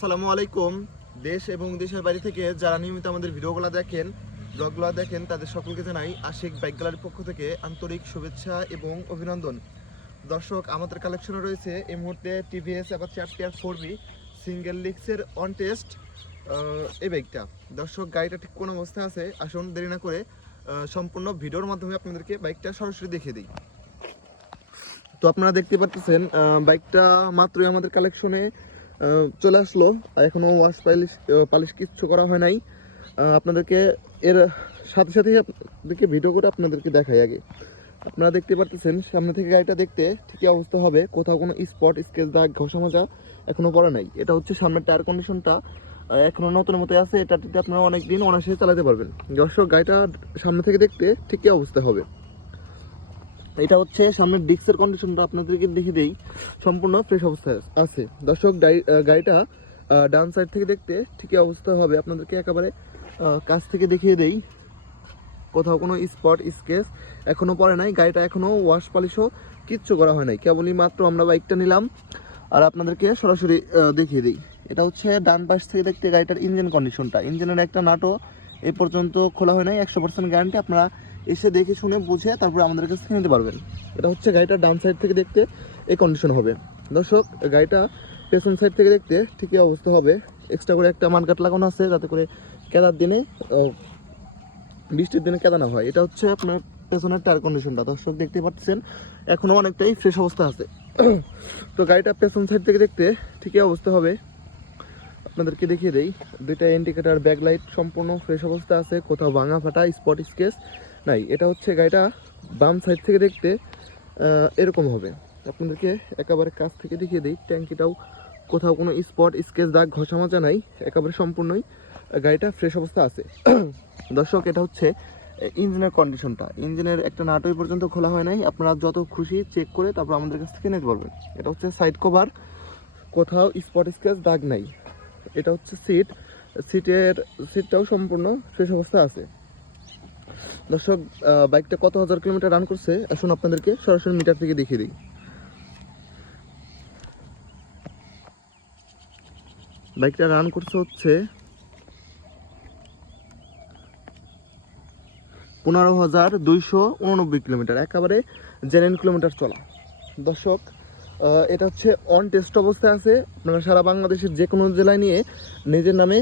আসসালামু আলাইকুম। দেশ এবং দেশের বাইরে থেকে যারা নিয়মিত আমাদের ভিডিওগুলো দেখেন, ব্লগগুলো দেখেন, তাদের সকলকে জানাই আশিক বাইক গ্যালারির পক্ষ থেকে আন্তরিক শুভেচ্ছা এবং অভিনন্দন। দর্শক, আমাদের কালেকশনে রয়েছে এই মুহূর্তে টিভিএস অ্যাপাচি আর 4বি সিঙ্গেল লিক্সের অন টেস্ট এই বাইকটা। দর্শক, গাড়িটা ঠিক কোন অবস্থায় আছে, আসুন দেরি না করে সম্পূর্ণ ভিডিওর মাধ্যমে আপনাদেরকে বাইকটা সরাসরি দেখিয়ে দিই। তো আপনারা দেখতে পাচ্ছেন বাইকটা মাত্রই আমাদের কালেকশনে চলে আসলো। এখনো ওয়াশ পালিশ কিচ্ছু করা হয় নাই। আপনাদেরকে এর সাথে সাথেই আপনাদেরকে ভিডিও করে আপনাদেরকে দেখাই। আগে আপনারা দেখতে পাচ্ছেন সামনে থেকে গাড়িটা দেখতে ঠিকই অবস্থা হবে, কোথাও কোনো স্পট স্কেচ দাগ ঘষা মাজা এখনো পড়া নাই। এটা হচ্ছে সামনের টায়ার কন্ডিশনটা এখনো নতুন মতোই আছে। এটাতে আপনারা অনেক দিন অনায়াসে চালাতে পারবেন। দর্শক, গাড়িটা সামনে থেকে দেখতে ঠিকই অবস্থা হবে। এটা হচ্ছে সামনের ডিস্কের কন্ডিশনটা আপনাদেরকে দেখিয়ে দেই, সম্পূর্ণ ফ্রেশ অবস্থায় আছে। দর্শক, গাড়িটা ডান সাইড থেকে দেখতে ঠিকই অবস্থা হবে। আপনাদেরকে একেবারে কাছ থেকে দেখিয়ে দেই, কোথাও কোনো স্পট স্কেচ এখনও পড়ে নাই। গাড়িটা এখনও ওয়াশ পালিশও কিচ্ছু করা হয় নাই, কেবলই মাত্র আমরা বাইকটা নিলাম আর আপনাদেরকে সরাসরি দেখিয়ে দিই। এটা হচ্ছে ডান পাশ থেকে দেখতে গাড়িটার ইঞ্জিন কন্ডিশনটা। ইঞ্জিনের একটা নাটও এই পর্যন্ত খোলা হয় নাই, 100% গ্যারান্টি। আপনারা এসে দেখে শুনে বুঝে তারপরে আমাদের কাছে কিনে নিতে পারবেন। এটা হচ্ছে গাড়িটার ডান সাইড থেকে দেখতে এই কন্ডিশন হবে। দর্শক, গাড়িটা পেছন সাইড থেকে দেখতে ঠিকই অবস্থা হবে। এক্সট্রা করে একটা মানকাট লাগানো আছে, যাতে করে কেদার দিনে বৃষ্টির দিনে কেদা না হয়। এটা হচ্ছে আপনার পেছনের টায়ার কন্ডিশনটা। দর্শক, দেখতে পাচ্ছেন এখনও অনেকটাই ফ্রেশ অবস্থা আছে। তো গাড়িটা পেছন সাইড থেকে দেখতে ঠিকই অবস্থা হবে। আপনাদেরকে দেখিয়ে দেই, দুইটা ইন্ডিকেটার ব্যাকলাইট সম্পূর্ণ ফ্রেশ অবস্থা আছে, কোথাও ভাঙা ফাটা স্পট স্কেচ নাই। এটা হচ্ছে গাড়িটা বাম সাইড থেকে দেখতে এরকম হবে। আপনাদেরকে একেবারে কাছ থেকে দেখিয়ে দিই, ট্যাঙ্কিটাও কোথাও কোনো স্পট স্কেচ দাগ ঘষা মাজা নাই, একেবারে সম্পূর্ণই গাড়িটা ফ্রেশ অবস্থা আছে। দর্শক, এটা হচ্ছে ইঞ্জিনের কন্ডিশনটা। ইঞ্জিনের একটা নাটই পর্যন্ত খোলা হয় নাই, আপনারা যত খুশি চেক করে তারপর আমাদের কাছ থেকে নিতে পারবেন। এটা হচ্ছে সাইড কভার, কোথাও স্পট স্কেচ দাগ নাই। এটা হচ্ছে সিটটাও সম্পূর্ণ ফ্রেশ অবস্থা আছে। দর্শক, বাইকটা কত হাজার কিলোমিটার রান করছে আসুন আপনাদেরকে সরাসরি মিটার থেকে দেখিয়ে দিই। বাইকটা রান করছে হচ্ছে 15,289 কিলোমিটার, একেবারে জেনুইন কিলোমিটার চলা। দর্শক, এটা হচ্ছে অন টেস্ট অবস্থায় আছে। আপনারা সারা বাংলাদেশের যে কোনো জেলায় নিয়ে নিজের নামে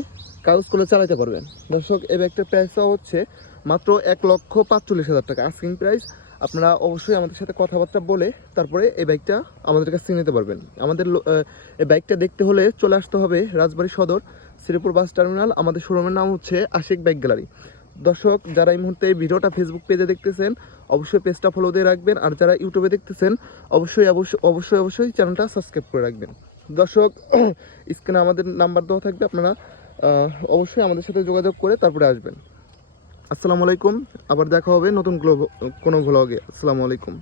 কাগজ করে চালাতে পারবেন। দর্শক, এই বাইকটার প্রাইসও হচ্ছে মাত্র 1,45,000 টাকা আস্কিং প্রাইস। আপনারা অবশ্যই আমাদের সাথে কথাবার্তা বলে তারপরে এই বাইকটা আমাদের কাছে নিতে পারবেন। আমাদের এই বাইকটা দেখতে হলে চলে আসতে হবে রাজবাড়ী সদর শ্রীপুর বাস টার্মিনাল। আমাদের শোরুমের নাম হচ্ছে আশিক বাইক গ্যালারি। দর্শক, যারা এই মুহূর্তে এই ভিডিওটা ফেসবুক পেজে দেখতেছেন অবশ্যই পেজটা ফলো দিয়ে রাখবেন, আর যারা ইউটিউবে দেখতেছেন অবশ্যই চ্যানেলটা সাবস্ক্রাইব করে রাখবেন। দর্শক, স্ক্রিনে আমাদের নাম্বার দেওয়া থাকবে, আপনারা অবশ্যই আমাদের সাথে যোগাযোগ করে তারপরে আসবেন। আসসালামু আলাইকুম, আবার দেখা হবে নতুন কোনো ভ্লগে। আসসালামু আলাইকুম।